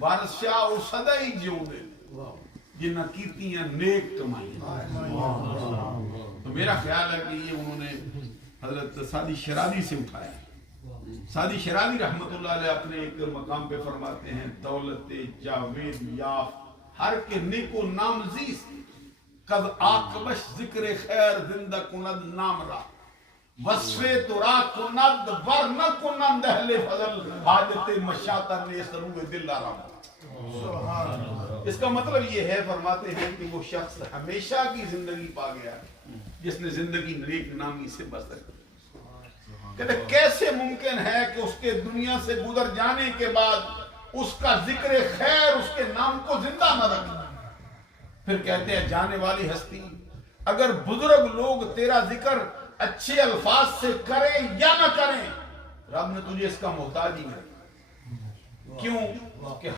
وارث شاہ وہ سدا ہی جیوں دے جنہ کیتیاں نیک کمائی. تو میرا خیال ہے کہ یہ انہوں نے حضرت سعدی شرازی سے اٹھایا. سعدی شرازی رحمت اللہ علیہ اپنے ایک مقام پہ فرماتے ہیں دولت جاوید یاف ہر کے نیکو نام زیست قد آکبش ذکر خیر زندہ کند نام را وصف ترا کند ورنہ کنند اہل فضل حاجت مشاطر نے سروع دل آرام. اس کا مطلب یہ ہے فرماتے ہیں کہ وہ شخص ہمیشہ کی زندگی پا گیا جس نے زندگی نیک نامی سے بسر کی. کہتے کیسے ممکن ہے کہ اس کے دنیا سے گزر جانے کے بعد اس کا ذکر خیر اس کے نام کو زندہ نہ رکھے. پھر کہتے ہیں جانے والی ہستی اگر بزرگ لوگ تیرا ذکر اچھے الفاظ سے کریں یا نہ کریں رب نے تجھے اس کا محتاج ہی نہیں. کیوں کہ